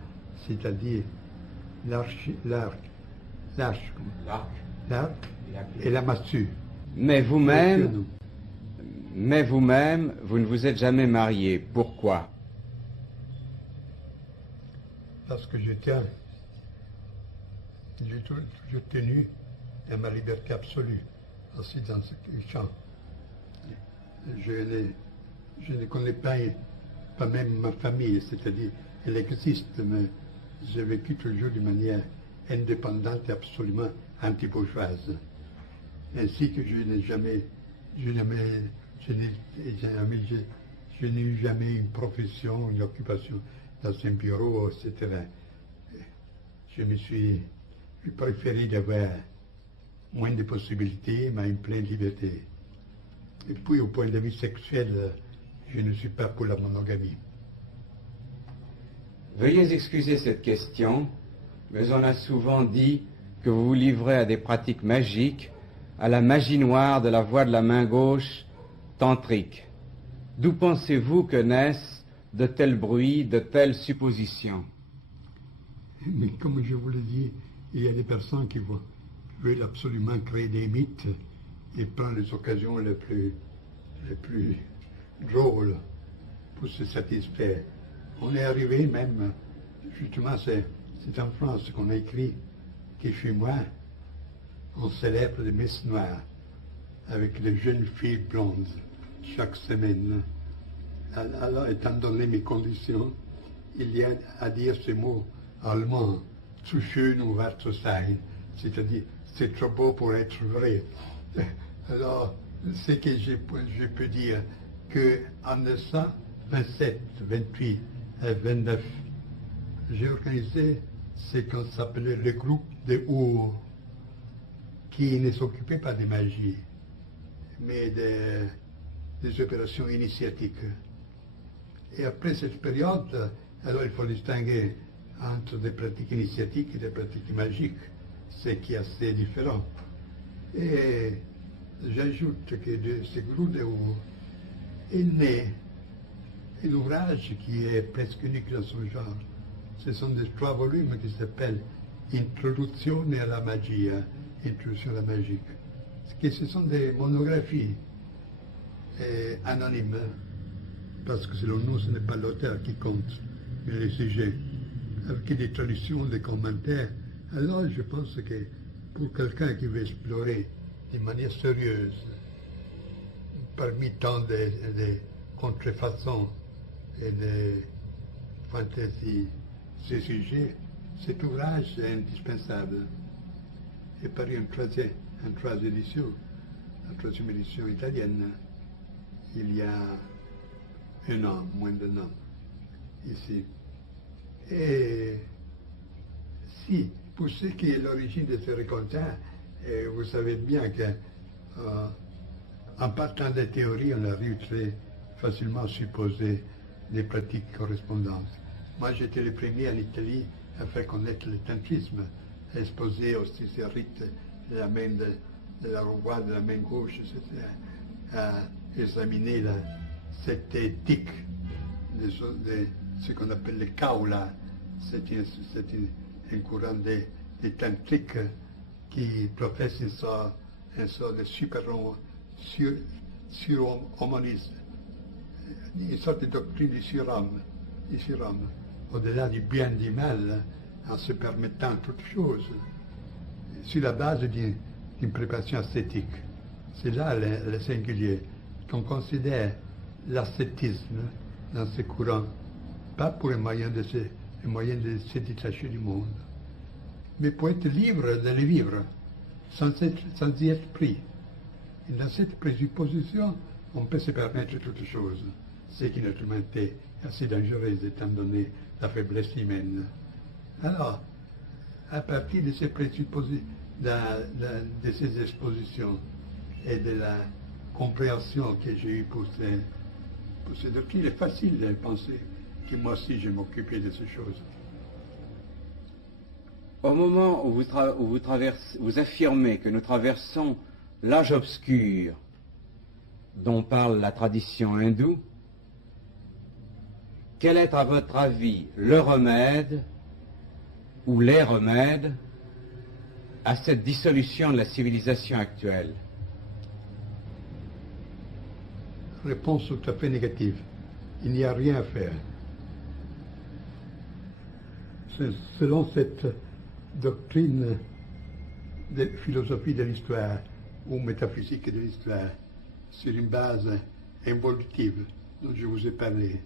c'est-à-dire l'arc et la massue. Mais vous-même, vous ne vous êtes jamais marié. Pourquoi? Parce que j'ai toujours tenu à ma liberté absolue, aussi dans ce champ. Je ne connais pas même ma famille, c'est-à-dire, elle existe, mais j'ai vécu toujours de manière indépendante et absolument anti-bourgeoise. Ainsi que je n'ai eu jamais une profession, une occupation dans un bureau, etc. J'ai préféré d'avoir moins de possibilités, mais une pleine liberté. Et puis, au point de vue sexuel, je ne suis pas pour la monogamie. Veuillez excuser cette question, mais on a souvent dit que vous vous livrez à des pratiques magiques, à la magie noire de la voix de la main gauche tantrique. D'où pensez-vous que naissent de tels bruits, de telles suppositions? Mais comme je vous l'ai dit, il y a des personnes qui veulent absolument créer des mythes et prendre les occasions les plus drôles pour se satisfaire. On est arrivé même, justement, c'est en France qu'on a écrit que chez moi, on célèbre les messes noires avec les jeunes filles blondes chaque semaine. Alors, étant donné mes conditions, il y a à dire ce mot allemand, zu schön um wahr zu sein, c'est-à-dire c'est trop beau pour être vrai. Alors, ce que je peux dire, qu'en 1927, 28 et 29, j'ai organisé ce qu'on s'appelait le groupe de Our, qui ne s'occupait pas de magie, mais des opérations initiatiques. Et après cette période, alors il faut distinguer entre des pratiques initiatiques et des pratiques magiques, ce qui est assez différent. Et j'ajoute que de ce groupe de Our est né un ouvrage qui est presque unique dans son genre. Ce sont des 3 volumes qui s'appellent Introduzione alla magia, Introduction à la magie. Ce sont des monographies anonymes, parce que selon nous, ce n'est pas l'auteur qui compte, mais le sujet, avec des traductions, des commentaires. Alors je pense que pour quelqu'un qui veut explorer de manière sérieuse, parmi tant de contrefaçons et les fantaisies, ces sujets, cet ouvrage est indispensable. Et paru une troisième édition italienne, il y a un an, moins d'un an, ici. Et si, pour ce qui est l'origine de ce récoltat, vous savez bien que en partant des théories, on arrive très facilement à supposer les pratiques correspondantes. Moi, j'étais le premier en Italie à faire connaître le tantrisme, à exposer aussi ces rites de la main de la roi, de la main gauche, etc., à examiner cette éthique de ce qu'on appelle le kaula. C'est un courant des tantriques qui professe une sorte de surhumanisme, une sorte de doctrine du surhomme, au-delà du bien et du mal, en se permettant toutes choses, sur la base d'une préparation ascétique. C'est là le singulier, qu'on considère l'ascétisme dans ce courant, pas pour un moyen de se détacher du monde, mais pour être libre de le vivre, sans y être pris. Et dans cette présupposition, on peut se permettre toutes choses, ce qui naturellement est assez dangereux étant donné la faiblesse humaine. Alors, à partir de ces présuppositions, de ces expositions et de la compréhension que j'ai eue pour ces doctrines, il est facile de penser que moi aussi je m'occupais de ces choses. Au moment où vous affirmez que nous traversons l'âge obscur dont parle la tradition hindoue, quel est à votre avis le remède ou les remèdes à cette dissolution de la civilisation actuelle? Réponse tout à fait négative. Il n'y a rien à faire. Selon cette doctrine de philosophie de l'histoire ou métaphysique de l'histoire, sur une base involutive dont je vous ai parlé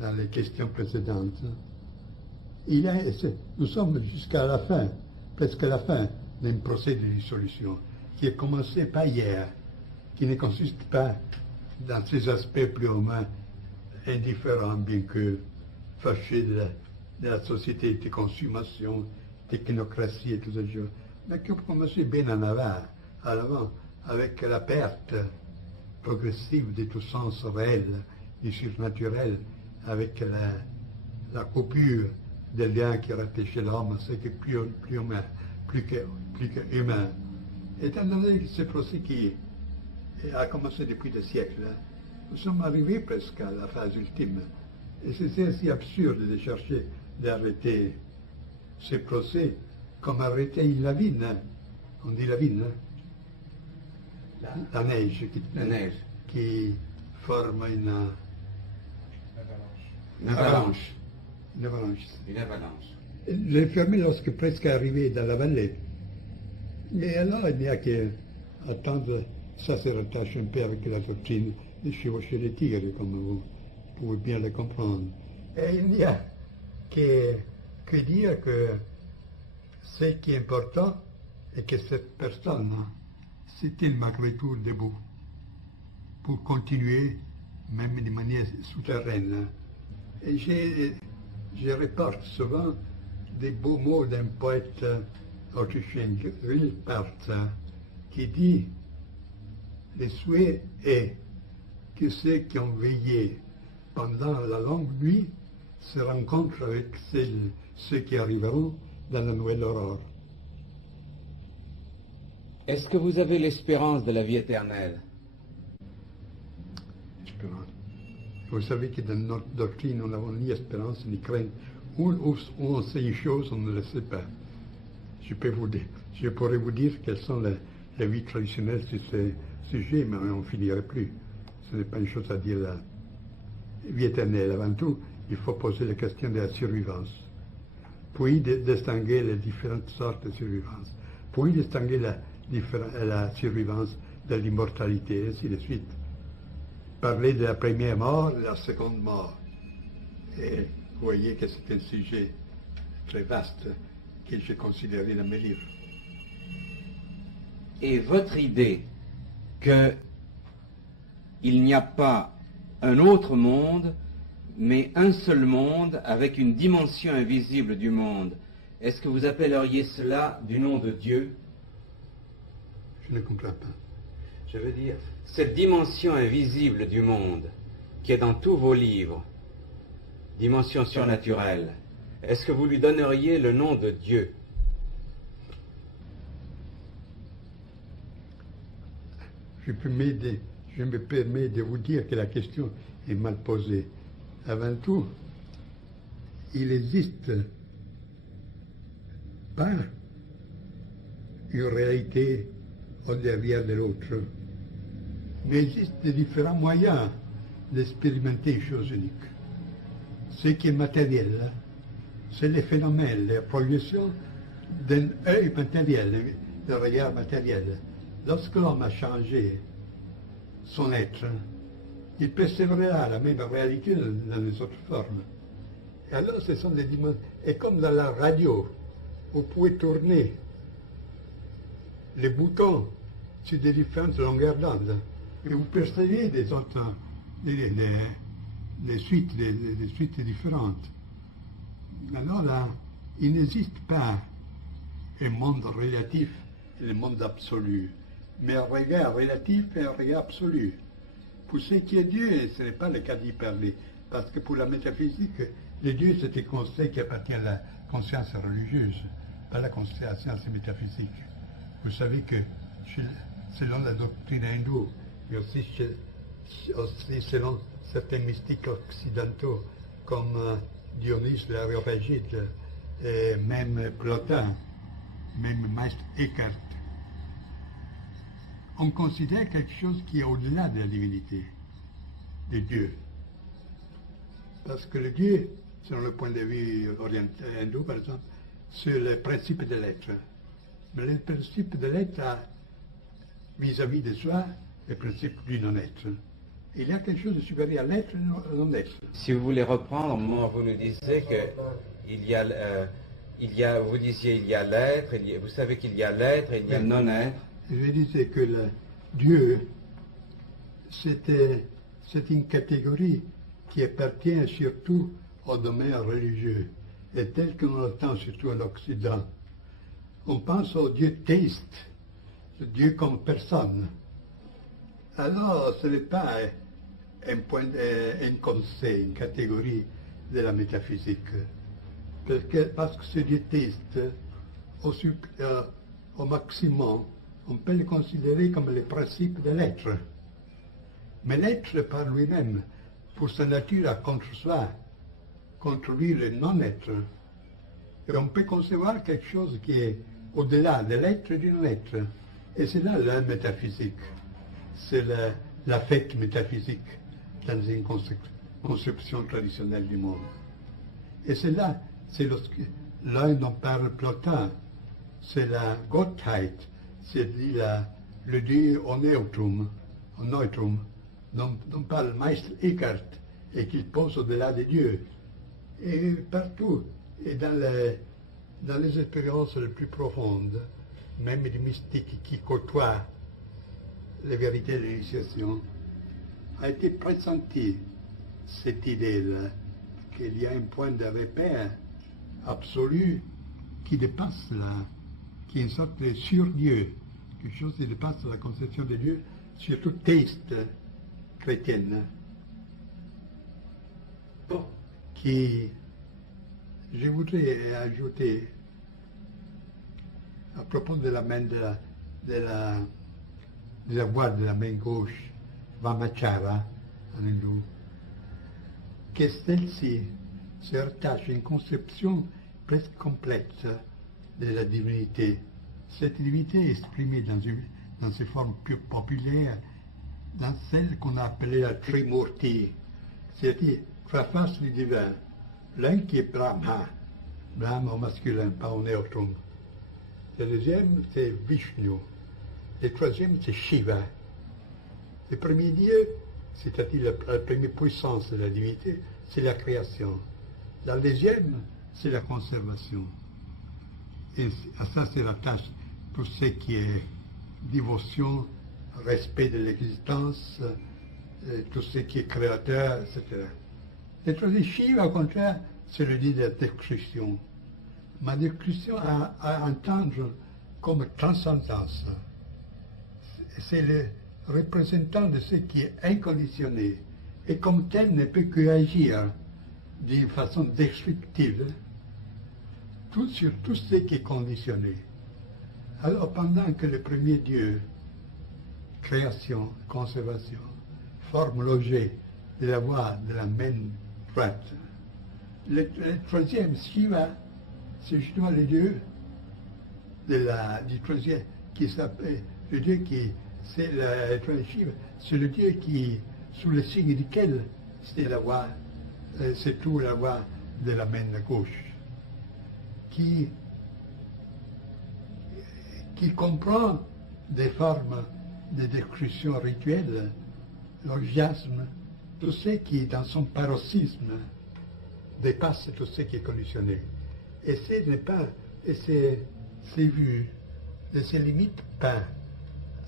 dans les questions précédentes, nous sommes jusqu'à la fin, presque à la fin d'un procès de dissolution qui a commencé pas hier, qui ne consiste pas dans ses aspects plus ou moins indifférents, bien que fâchés de la société de consommation, technocratie et tout ça, mais qui a commencé bien en avant, avec la perte progressive de tout sens réel, du surnaturel, avec la coupure des liens qui rattachaient l'homme à ce qui est plus humain, plus que humain. Étant donné que ce procès qui a commencé depuis des siècles, nous sommes arrivés presque à la phase ultime. Et c'est assez absurde de chercher d'arrêter ce procès comme arrêter une lavine. On dit lavine, la neige qui forme une avalanche. Les fermer lorsque presque arrivé dans la vallée. Et alors il n'y a qu'à attendre, ça se rattache un peu avec la doctrine de chevaucher les tigres, comme vous pouvez bien le comprendre. Et il n'y a que dire que ce qui est important est que cette personne s'est-elle malgré tout debout pour continuer, même de manière souterraine. Et je reporte souvent des beaux mots d'un poète autrichien, Rilpart, qui dit « Le souhait est que ceux qui ont veillé pendant la longue nuit se rencontrent avec ceux qui arriveront dans la nouvelle aurore. » Est-ce que vous avez l'espérance de la vie éternelle? Espérance. Vous savez que dans notre doctrine, nous n'avons ni espérance ni crainte. Où on sait une chose, on ne le sait pas. Je pourrais vous dire quelles sont les vies traditionnelles sur ce sujet, mais on ne finirait plus. Ce n'est pas une chose à dire la vie éternelle. Avant tout, il faut poser la question de la survivance. Puis distinguer les différentes sortes de survivance. Puis distinguer la survivance de l'immortalité, et ainsi de suite. parler de la première mort, de la seconde mort. Et vous voyez que c'est un sujet très vaste que j'ai considéré dans mes livres. Et votre idée qu'il n'y a pas un autre monde, mais un seul monde avec une dimension invisible du monde, est-ce que vous appelleriez cela du nom de Dieu? Je ne comprends pas. Je veux dire, cette dimension invisible du monde, qui est dans tous vos livres, dimension surnaturelle, est-ce que vous lui donneriez le nom de Dieu? Je me permets de vous dire que la question est mal posée. Avant tout, il existe pas une réalité au derrière de l'autre, mais il existe de différents moyens d'expérimenter une chose unique. Ce qui est matériel, c'est les phénomènes, les projections d'un œil matériel, d'un regard matériel. Lorsque l'homme a changé son être, il persévérera la même réalité dans les autres formes. Et alors, ce sont des dimensions. Et comme dans la radio, vous pouvez tourner les boutons sur des différentes longueurs d'onde, et vous percevez des autres, des suites différentes. Alors là, il n'existe pas un monde relatif et le monde absolu, mais un regard relatif et un regard absolu. Pour ce qui est Dieu, ce n'est pas le cas d'y parler, parce que pour la métaphysique, le Dieu c'est un concept qui appartient à la conscience religieuse, pas la conscience métaphysique. Vous savez que selon la doctrine hindoue, et aussi selon certains mystiques occidentaux comme Dionys l'Aréopagite, et même Plotin, même Maître Eckhart, on considère quelque chose qui est au-delà de la divinité, de Dieu. Parce que le Dieu, selon le point de vue oriental hindou par exemple, c'est le principe de l'être. Mais le principe de l'être a, vis-à-vis de soi, le principe du non-être. Il y a quelque chose de supérieur à l'être et à non-être. Si vous voulez reprendre, moi, vous nous disiez que vous disiez il y a l'être, vous savez qu'il y a l'être et il y a le non-être. Je disais que Dieu, c'est une catégorie qui appartient surtout au domaine religieux, et tel qu'on l'entend surtout en Occident. On pense au Dieu théiste, le Dieu comme personne. Alors, ce n'est pas un concept, une catégorie de la métaphysique. Parce que ce Dieu théiste, au maximum, on peut le considérer comme le principe de l'être. Mais l'être par lui-même, pour sa nature, a contre soi, contre lui le non-être. Et on peut concevoir quelque chose qui est au-delà de l'être et du non-être. Et c'est là la métaphysique. C'est l'affect métaphysique dans une conception traditionnelle du monde. Et c'est là, c'est l'un dont parle Plotin, c'est la Gottheit, c'est-à-dire le Dieu au neutrum, dont parle Maître Eckhart, et qu'il pose au-delà de Dieu. Et partout, et dans les expériences les plus profondes, même des mystiques qui côtoient les vérités de l'initiation, a été pressentie cette idée-là, qu'il y a un point de repère absolu qui dépasse qui est une sorte de sur-Dieu, quelque chose qui dépasse la conception de Dieu, surtout théiste chrétienne, qui, je voudrais ajouter, à propos de la main de la voix de la main gauche, Vamachara, en hindou, que celle-ci se rattache à une conception presque complète de la divinité. Cette divinité est exprimée dans ses formes plus populaires, dans celle qu'on a appelée la Trimurti, c'est-à-dire trois faces du divin. L'un qui est Brahma au masculin, pas au neutrum. Le deuxième, c'est Vishnu. Le troisième, c'est Shiva. Le premier Dieu, c'est-à-dire la première puissance de la divinité, c'est la création. La deuxième, c'est la conservation. Et à ça se rattache tout ce qui est dévotion, respect de l'existence, tout ce qui est créateur, etc. Le troisième Shiva, au contraire, c'est le dieu de la destruction. Ma destruction à entendre comme transcendance. C'est le représentant de ce qui est inconditionné et comme tel ne peut que agir d'une façon destructive sur tout ce qui est conditionné. Alors pendant que le premier Dieu, création, conservation, forme l'objet de la voie de la main droite, le troisième, Shiva, c'est justement le Dieu du troisième qui s'appelle, le Dieu qui, c'est le troisième Shiva, c'est le Dieu qui, sous le signe duquel c'est la voie, c'est tout la voie de la main gauche, qui comprend des formes de destruction rituelle, l'orgiasme, tout ce qui, dans son paroxysme, dépasse tout ce qui est conditionné. Et c'est vu, ne se limite pas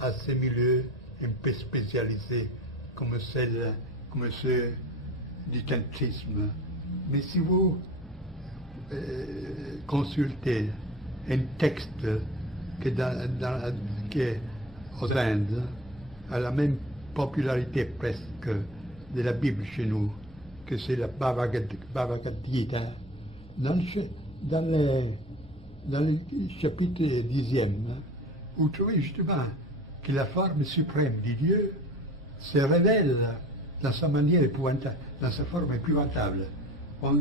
à ces milieux un peu spécialisés comme ceux du tantrisme. Mais si vous consultez un texte qui aux Indes a la même popularité presque de la Bible chez nous, que c'est la Bhagavad Gita, dans le chapitre 10e, vous trouvez justement que la forme suprême du Dieu se révèle dans sa manière épouvantable, dans sa forme épouvantable, comme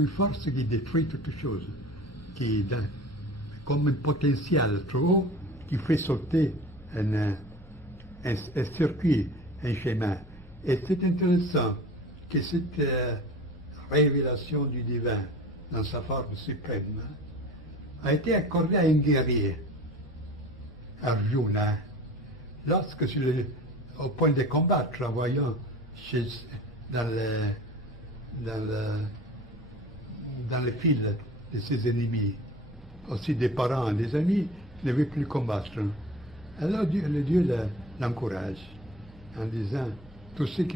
une force qui détruit toute chose, comme un potentiel trop haut qui fait sauter un circuit, un schéma. Et c'est intéressant que cette révélation du divin dans sa forme suprême a été accordée à un guerrier, Arjuna, lorsque au point de combattre, en voyant dans le fil de ses ennemis, aussi des parents et des amis, ne veut plus combattre. Alors le Dieu l'encourage en disant, tous ceux que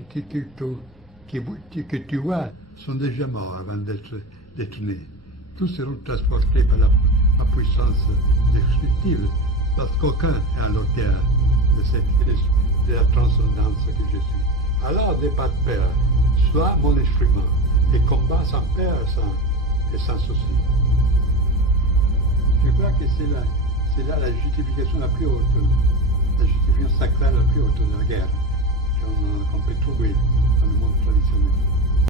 tu vois sont déjà morts avant d'être nés. Tous seront transportés par la puissance destructive, parce qu'aucun est à l'auteur de la transcendance que je suis. Alors, n'aie pas de peur, sois mon instrument, et combat sans peur et sans souci. Je crois que c'est là la justification la plus haute, la justification sacrale la plus haute de la guerre qu'on peut trouver dans le monde traditionnel.